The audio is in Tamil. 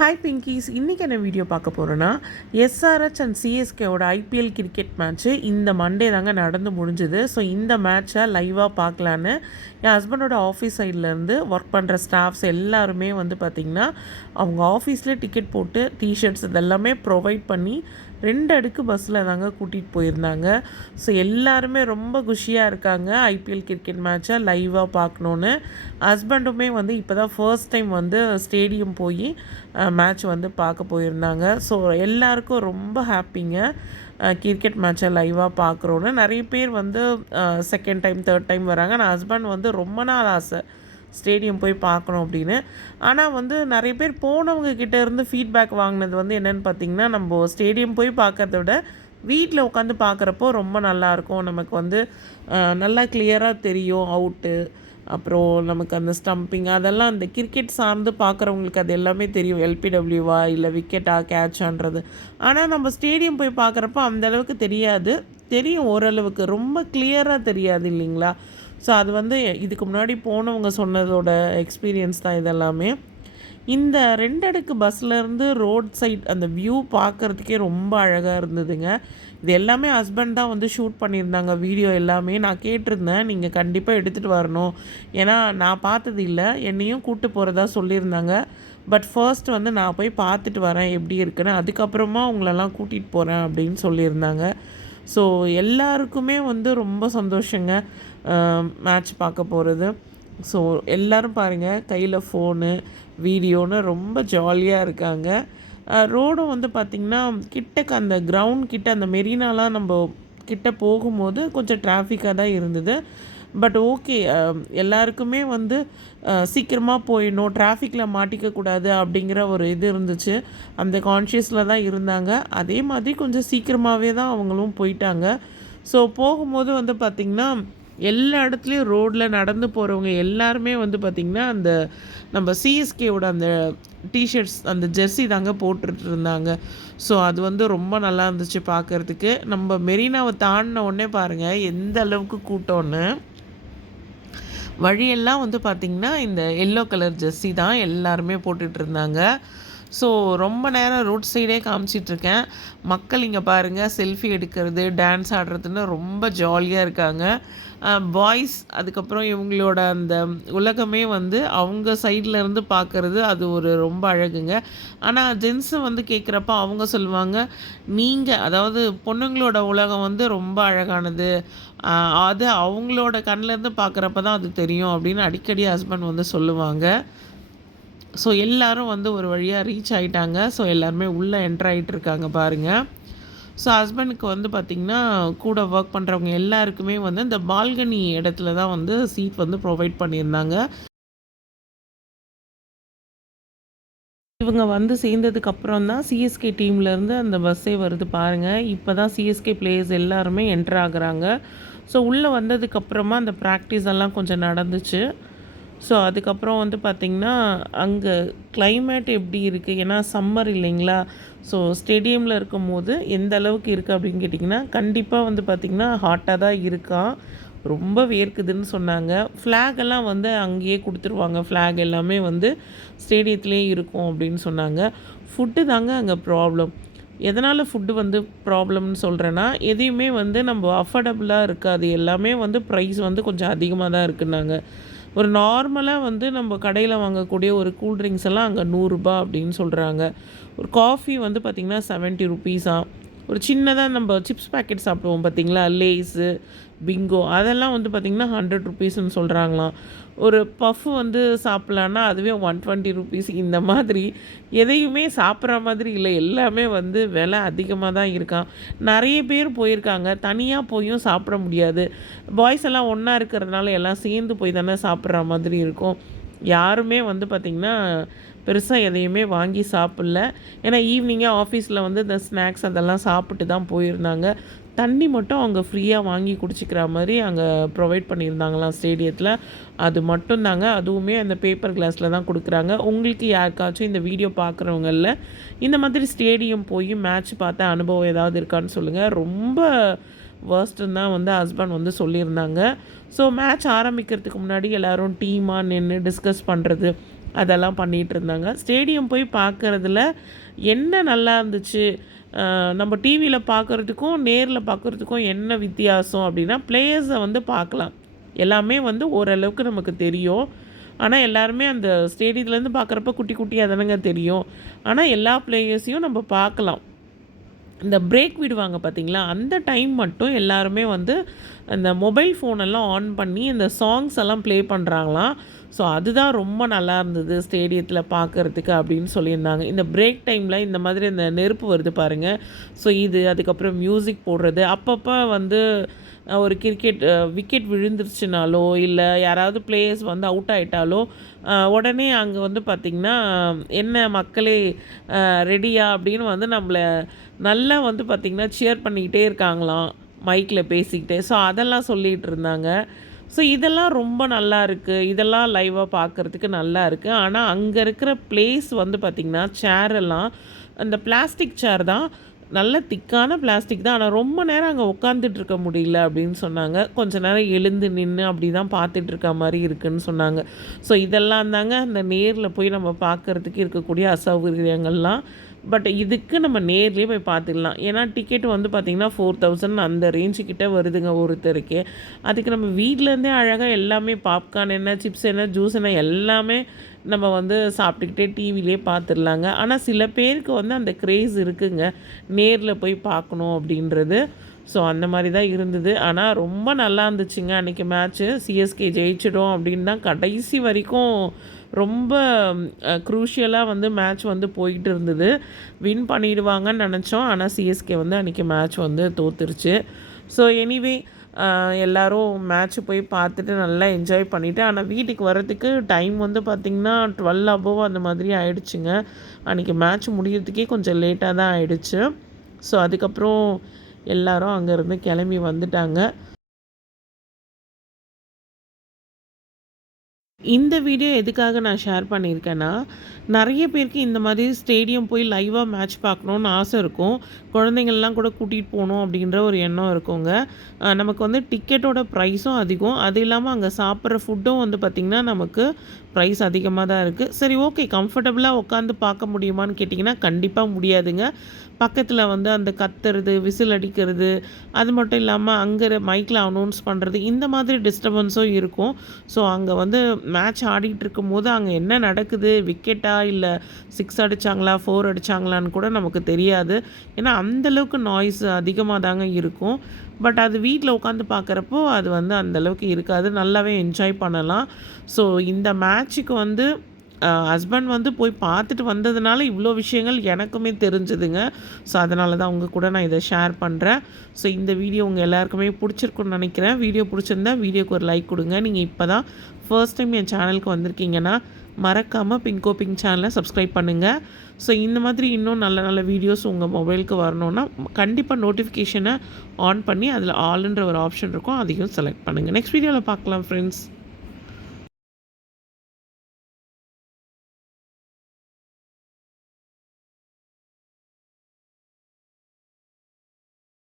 ஹாய் பிங்கிஸ், இன்றைக்கி என்ன வீடியோ பார்க்க போகிறோன்னா எஸ்ஆர்ஹெச் அண்ட் சிஎஸ்கேவோட ஐபிஎல் கிரிக்கெட் மேட்ச்சு இந்த மண்டே தாங்க நடந்து முடிஞ்சுது. ஸோ இந்த மேட்ச்சை லைவாக பார்க்கலான்னு என் ஹஸ்பண்டோட ஆஃபீஸ் சைட்லேருந்து ஒர்க் பண்ணுற ஸ்டாஃப்ஸ் எல்லாருமே பார்த்திங்கன்னா அவங்க ஆஃபீஸ்லேயே டிக்கெட் போட்டு டிஷர்ட்ஸ் இதெல்லாமே ப்ரொவைட் பண்ணி 2 அடுக்கு பஸ்ஸில் தாங்க கூட்டிகிட்டு போயிருந்தாங்க. ஸோ எல்லாருமே ரொம்ப குஷியாக இருக்காங்க ஐபிஎல் கிரிக்கெட் மேட்ச்சை லைவாக பார்க்கணுன்னு. ஹஸ்பண்டுமே இப்போ தான் ஃபர்ஸ்ட் டைம் ஸ்டேடியம் போய் மேட்ச் பார்க்க போயிருந்தாங்க. ஸோ எல்லாருக்கும் ரொம்ப ஹாப்பிங்க கிரிக்கெட் மேட்சை லைவாக பார்க்குறோன்னு. நிறைய பேர் செகண்ட் டைம் தேர்ட் டைம் வராங்க. நான் ஹஸ்பண்ட் ரொம்ப நாள் ஆசை ஸ்டேடியம் போய் பார்க்கணும் அப்படின்னு. ஆனால் நிறைய பேர் போனவங்க கிட்டே இருந்து ஃபீட்பேக் வாங்கினது என்னென்னு பார்த்திங்கன்னா, நம்ம ஸ்டேடியம் போய் பார்க்குறத விட வீட்டில் உட்காந்து பார்க்குறப்போ ரொம்ப நல்லாயிருக்கும். நமக்கு நல்லா கிளியராக தெரியும் அவுட்டு, அப்புறம் நமக்கு அந்த ஸ்டம்பிங் அதெல்லாம் அந்த கிரிக்கெட் சார்ந்து பார்க்குறவங்களுக்கு அது எல்லாமே தெரியும், எல்பிடபிள்யூவா இல்லை விக்கெட்டா கேட்சான்றது. ஆனால் நம்ம ஸ்டேடியம் போய் பார்க்குறப்போ அந்தளவுக்கு தெரியாது, தெரியும் ஓரளவுக்கு, ரொம்ப கிளியராக தெரியாது இல்லைங்களா. ஸோ அது இதுக்கு முன்னாடி போனவங்க சொன்னதோட எக்ஸ்பீரியன்ஸ் தான் இதெல்லாமே. இந்த 2 அடுக்கு பஸ்ஸிலேருந்து ரோட் சைட் அந்த வியூ பார்க்குறதுக்கே ரொம்ப அழகாக இருந்ததுங்க. இது எல்லாமே ஹஸ்பண்ட் தான் ஷூட் பண்ணியிருந்தாங்க வீடியோ எல்லாமே. நான் கேட்டிருந்தேன், நீங்கள் கண்டிப்பாக எடுத்துகிட்டு வரணும், ஏன்னா நான் பார்த்தது இல்லை, என்னையும் கூப்பிட்டு போகிறதா சொல்லியிருந்தாங்க. பட் ஃபர்ஸ்ட் நான் போய் பார்த்துட்டு வரேன் எப்படி இருக்குன்னு, அதுக்கப்புறமா உங்களெல்லாம் கூட்டிகிட்டு போகிறேன் அப்படின்னு சொல்லியிருந்தாங்க. ஸோ எல்லாருக்குமே ரொம்ப சந்தோஷங்க மேட்ச் பார்க்க போகிறது. ஸோ எல்லோரும் பாருங்கள், கையில் ஃபோனு வீடியோன்னு ரொம்ப ஜாலியாக இருக்காங்க. ரோடும் பார்த்திங்கன்னா கிட்டக்க அந்த கிரவுண்ட் கிட்ட அந்த மெரினாலாம் நம்ம கிட்ட போகும்போது கொஞ்சம் டிராஃபிக்காக தான் இருந்தது. பட் ஓகே, எல்லாருக்குமே சீக்கிரமாக போயிடணும், டிராஃபிக்கில் மாட்டிக்கக்கூடாது அப்படிங்கிற ஒரு இது இருந்துச்சு. அந்த கான்ஷியஸில் தான் இருந்தாங்க. அதே மாதிரி கொஞ்சம் சீக்கிரமாகவே தான் அவங்களும் போயிட்டாங்க. ஸோ போகும்போது பார்த்திங்கன்னா எல்லா இடத்துலையும் ரோட்டில் நடந்து போகிறவங்க எல்லாருமே பார்த்திங்கன்னா அந்த நம்ம சிஎஸ்கேவோட அந்த டிஷர்ட்ஸ் அந்த ஜெர்சி தாங்க போட்டுட்டு இருந்தாங்க. ஸோ அது ரொம்ப நல்லா இருந்துச்சு பார்க்குறதுக்கு. நம்ம மெரினாவை தாண்டின உடனே பாருங்கள் எந்த அளவுக்கு கூட்டம்னு. வழியெல்லாம் பார்த்திங்கன்னா இந்த எல்லோ கலர் ஜெர்சி தான் எல்லாருமே போட்டுட்ருந்தாங்க. ஸோ ரொம்ப நேரம் ரோட் சைடே காமிச்சிட்ருக்கேன். மக்கள் இங்கே பாருங்கள் செல்ஃபி எடுக்கிறது, டான்ஸ் ஆடுறதுன்னு ரொம்ப ஜாலியாக இருக்காங்க. பாய்ஸ் அதுக்கப்புறம் இவங்களோட அந்த உலகமே அவங்க சைடில் இருந்து பார்க்குறது அது ஒரு ரொம்ப அழகுங்க. ஆனால் ஜென்ஸு கேட்குறப்ப அவங்க சொல்லுவாங்க, நீங்கள் அதாவது பொண்ணுங்களோட உலகம் ரொம்ப அழகானது, அது அவங்களோட கண்ணிலேருந்து பார்க்குறப்ப தான் அது தெரியும் அப்படின்னு அடிக்கடி ஹஸ்பண்ட் சொல்லுவாங்க. ஸோ எல்லோரும் ஒரு வழியாக ரீச் ஆகிட்டாங்க. ஸோ எல்லாருமே உள்ளே என்ட்ரு ஆகிட்டுருக்காங்க பாருங்கள். ஸோ ஹஸ்பண்டுக்கு பார்த்திங்கன்னா கூட ஒர்க் பண்ணுறவங்க எல்லாருக்குமே இந்த பால்கனி இடத்துல தான் சீட் ப்ரொவைட் பண்ணியிருந்தாங்க. இவங்க சேர்ந்ததுக்கப்புறம் தான் சிஎஸ்கே டீம்லேருந்து அந்த பஸ்ஸே வருது பாருங்கள். இப்போ தான் சிஎஸ்கே பிளேயர்ஸ் எல்லாருமே என்ட்ரு ஆகுறாங்க. ஸோ உள்ளே வந்ததுக்கப்புறமா அந்த ப்ராக்டிஸ் எல்லாம் கொஞ்சம் நடந்துச்சு. ஸோ அதுக்கப்புறம் பார்த்திங்கன்னா அங்கே கிளைமேட் எப்படி இருக்குது, ஏன்னா சம்மர் இல்லைங்களா. ஸோ ஸ்டேடியமில் இருக்கும்போது எந்த அளவுக்கு இருக்குது அப்படின்னு கேட்டிங்கன்னா, கண்டிப்பாக பார்த்திங்கன்னா ஹாட்டாக தான் இருக்கான், ரொம்ப வேர்க்குதுன்னு சொன்னாங்க. ஃப்ளாக் எல்லாம் அங்கேயே கொடுத்துருவாங்க, ஃப்ளாக் எல்லாமே ஸ்டேடியத்துலேயே இருக்கும் அப்படின்னு சொன்னாங்க. ஃபுட்டு தாங்க அங்கே ப்ராப்ளம். எதனால் ஃபுட்டு ப்ராப்ளம்னு சொல்கிறேன்னா, எதையுமே நம்ம அஃபோர்டபுளாக இருக்காது, எல்லாமே ப்ரைஸ் கொஞ்சம் அதிகமாக தான் இருக்குன்னாங்க. ஒரு நார்மலாக நம்ம கடையில் வாங்கக்கூடிய ஒரு கூல்ட்ரிங்க்ஸ் எல்லாம் அங்கே 100 ரூபா அப்படின்னு சொல்கிறாங்க. ஒரு காஃபி பார்த்திங்கன்னா 70 ருபீஸாக. ஒரு சின்னதாக நம்ம சிப்ஸ் பேக்கெட் சாப்பிடுவோம் பார்த்திங்களா, லேஸு பிங்கோ, அதெல்லாம் பார்த்திங்கன்னா 100 ருபீஸ்ன்னு சொல்கிறாங்களாம். ஒரு பஃப்பு சாப்பிட்லான்னா அதுவே 120 ருபீஸ். இந்த மாதிரி எதையுமே சாப்பிட்ற மாதிரி இல்லை, எல்லாமே விலை அதிகமாக தான் இருக்கான். நிறைய பேர் போயிருக்காங்க, தனியாக போயும் சாப்பிட முடியாது. பாய்ஸ் எல்லாம் ஒன்றா இருக்கிறதுனால எல்லாம் சேர்ந்து போய் தானே சாப்பிட்ற மாதிரி இருக்கும். யாருமே பார்த்திங்கன்னா பெருசாக எதையுமே வாங்கி சாப்பிடல. ஏன்னா ஈவினிங்கே ஆஃபீஸில் இந்த ஸ்நாக்ஸ் அதெல்லாம் சாப்பிட்டு தான் போயிருந்தாங்க. தண்ணி மட்டும் அவங்க ஃப்ரீயாக வாங்கி குடிச்சிக்கிற மாதிரி அங்கே ப்ரொவைட் பண்ணியிருந்தாங்களாம் ஸ்டேடியத்தில். அது மட்டும்தாங்க, அதுவுமே அந்த பேப்பர் கிளாஸில் தான் கொடுக்குறாங்க. உங்களுக்கு யாருக்காச்சும் இந்த வீடியோ பார்க்குறவங்களில் இந்த மாதிரி ஸ்டேடியம் போய் மேட்ச் பார்த்த அனுபவம் ஏதாவது இருக்கான்னு சொல்லுங்கள். ரொம்ப வேர்ஸ்ட்டுன்னு தான் ஹஸ்பண்ட் சொல்லியிருந்தாங்க. ஸோ மேட்ச் ஆரம்பிக்கிறதுக்கு முன்னாடி எல்லோரும் டீமாக நின்று டிஸ்கஸ் பண்ணுறது, அதெல்லாம் பண்ணிகிட்டு இருந்தாங்க. ஸ்டேடியம் போய் பார்க்குறதுல என்ன நல்லா இருந்துச்சு, நம்ம டிவியில் பார்க்குறதுக்கும் நேரில் பார்க்குறதுக்கும் என்ன வித்தியாசம் அப்படின்னா, பிளேயர்ஸை வந்து பார்க்கலாம். எல்லாமே வந்து ஓரளவுக்கு நமக்கு தெரியும். ஆனால் எல்லாருமே அந்த ஸ்டேடியத்துலேருந்து பார்க்குறப்ப குட்டி குட்டியாக தானங்க தெரியும். ஆனால் எல்லா பிளேயர்ஸையும் நம்ம பார்க்கலாம். இந்த பிரேக் விடுவாங்க பார்த்தீங்களா, அந்த டைம் மட்டும் எல்லாருமே வந்து அந்த மொபைல் ஃபோனெல்லாம் ஆன் பண்ணி அந்த சாங்ஸ் எல்லாம் ப்ளே பண்ணுறாங்களாம். ஸோ அதுதான் ரொம்ப நல்லா இருந்தது ஸ்டேடியத்தில் பார்க்குறதுக்கு அப்படின்னு சொல்லியிருந்தாங்க. இந்த பிரேக் டைமில் இந்த மாதிரி இந்த நெருப்பு வருது பாருங்கள். ஸோ இது அதுக்கப்புறம் மியூசிக் போடுறது, அப்பப்போ வந்து ஒரு கிரிக்கெட் விக்கெட் விழுந்துருச்சுனாலோ இல்லை யாராவது பிளேயர்ஸ் வந்து அவுட் ஆகிட்டாலோ உடனே அங்கே வந்து பார்த்திங்கன்னா என்ன மக்களே ரெடியா அப்படின்னு வந்து நம்மளை நல்லா வந்து பார்த்திங்கன்னா சியர் பண்ணிக்கிட்டே இருக்காங்களாம் மைக்கில் பேசிக்கிட்டே. ஸோ அதெல்லாம் சொல்லிகிட்டு இருந்தாங்க. ஸோ இதெல்லாம் ரொம்ப நல்லா இருக்குது, இதெல்லாம் லைவாக பார்க்குறதுக்கு நல்லா இருக்குது. ஆனால் அங்கே இருக்கிற பிளேஸ் வந்து பார்த்திங்கன்னா சேரெல்லாம் அந்த பிளாஸ்டிக் சேர் தான், நல்ல திக்கான பிளாஸ்டிக் தான். ஆனால் ரொம்ப நேரம் அங்கே உட்காந்துட்டு இருக்க முடியல அப்படின்னு சொன்னாங்க. கொஞ்ச நேரம் எழுந்து நின்று அப்படி தான் பார்த்துட்டு இருக்க மாதிரி இருக்குதுன்னு சொன்னாங்க. ஸோ இதெல்லாம் தாங்க அந்த நேரில் போய் நம்ம பார்க்குறதுக்கு இருக்கக்கூடிய அசௌகரியங்கள்லாம். பட் இதுக்கு நம்ம நேர்லேயே போய் பார்த்துடலாம். ஏன்னா டிக்கெட் வந்து பார்த்திங்கன்னா 4000 அந்த ரேஞ்சுக்கிட்ட வருதுங்க ஒருத்தருக்கே. அதுக்கு நம்ம வீட்டிலேருந்தே அழகாக எல்லாமே பாப்கார்ன் என்ன, சிப்ஸ் என்ன, ஜூஸ் என்ன எல்லாமே நம்ம வந்து சாப்பிட்டுக்கிட்டே டிவிலே பார்த்துடலாங்க. ஆனால் சில பேருக்கு வந்து அந்த க்ரேஸ் இருக்குங்க, நேரில் போய் பார்க்கணும் அப்படின்றது. ஸோ அந்த மாதிரி தான் இருந்தது. ஆனால் ரொம்ப நல்லா இருந்துச்சுங்க அன்றைக்கி மேட்ச்சு. சிஎஸ்கே ஜெயிச்சிடும் அப்படின்னு தான் கடைசி வரைக்கும் ரொம்ப க்ரூஷியலாக வந்து மேட்ச் வந்து போயிட்டு இருந்தது. வின் பண்ணிடுவாங்கன்னு நினச்சோம். ஆனால் சிஎஸ்கே வந்து அன்றைக்கி மேட்ச் வந்து தோத்துருச்சு. ஸோ எனிவே எல்லோரும் மேட்ச்சு போய் பார்த்துட்டு நல்லா என்ஜாய் பண்ணிவிட்டு, ஆனால் வீட்டுக்கு வரத்துக்கு டைம் வந்து பார்த்திங்கன்னா 12 அபோவ் அந்த மாதிரி ஆகிடுச்சுங்க. அன்றைக்கி மேட்ச் முடியறதுக்கே கொஞ்சம் லேட்டாக தான் ஆகிடுச்சு. ஸோ அதுக்கப்புறம் எல்லோரும் அங்கேருந்து கிளம்பி வந்துட்டாங்க. இந்த வீடியோ எதுக்காக நான் ஷேர் பண்ணியிருக்கேன்னா, நிறைய பேருக்கு இந்த மாதிரி ஸ்டேடியம் போய் லைவாக மேட்ச் பார்க்கணுன்னு ஆசை இருக்கும். குழந்தைங்கள்லாம் கூட கூட்டிகிட்டு போகணும் அப்படின்ற ஒரு எண்ணம் இருக்குங்க. நமக்கு வந்து டிக்கெட்டோட ப்ரைஸும் அதிகம். அது இல்லாமல் அங்கே சாப்பிட்ற ஃபுட்டும் வந்து பார்த்திங்கன்னா நமக்கு ப்ரைஸ் அதிகமாக தான் இருக்குது. சரி ஓகே, கம்ஃபர்டபுளாக உட்காந்து பார்க்க முடியுமான்னு கேட்டிங்கன்னா கண்டிப்பாக முடியாதுங்க. பக்கத்தில் வந்து அந்த கத்துறது, விசில் அடிக்கிறது, அது மட்டும் இல்லாமல் அங்கே மைக்கில் அனௌன்ஸ் பண்ணுறது, இந்த மாதிரி டிஸ்டர்பன்ஸும் இருக்கும். ஸோ அங்கே வந்து மேட்ச் ஆடிட்டு இருக்கும்போது அங்கே என்ன நடக்குது, விக்கெட்டா இல்லை 6 அடித்தாங்களா 4 அடித்தாங்களான்னு கூட நமக்கு தெரியாது. ஏன்னா அந்தளவுக்கு நாய்ஸ் அதிகமாக தாங்க இருக்கும். பட் அது வீட்டில் உட்காந்து பார்க்குறப்போ அது வந்து அந்தளவுக்கு இருக்காது, நல்லாவே என்ஜாய் பண்ணலாம். ஸோ இந்த மேட்ச்சுக்கு வந்து ஹஸ்பண்ட் வந்து போய் பார்த்துட்டு வந்ததுனால இவ்வளோ விஷயங்கள் எனக்குமே தெரிஞ்சுதுங்க. ஸோ அதனால தான் உங்கள் கூட நான் இதை ஷேர் பண்ணுறேன். ஸோ இந்த வீடியோ உங்கள் எல்லாருக்குமே பிடிச்சிருக்குன்னு நினைக்கிறேன். வீடியோ பிடிச்சிருந்தா வீடியோக்கு ஒரு லைக் கொடுங்க. நீங்கள் இப்போ தான் ஃபர்ஸ்ட் டைம் என் சேனலுக்கு வந்திருக்கீங்கன்னா மறக்காமல் பிங்கோ பிங்க் சேனலை சப்ஸ்கிரைப் பண்ணுங்கள். ஸோ இந்த மாதிரி இன்னும் நல்ல நல்ல வீடியோஸ் உங்கள் மொபைலுக்கு வரணுன்னா கண்டிப்பாக நோட்டிஃபிகேஷனை ஆன் பண்ணி அதில் ஆல்ன்ற ஒரு ஆப்ஷன் இருக்கும், அதையும் செலக்ட் பண்ணுங்கள். நெக்ஸ்ட் வீடியோவில் பார்க்கலாம் ஃப்ரெண்ட்ஸ்.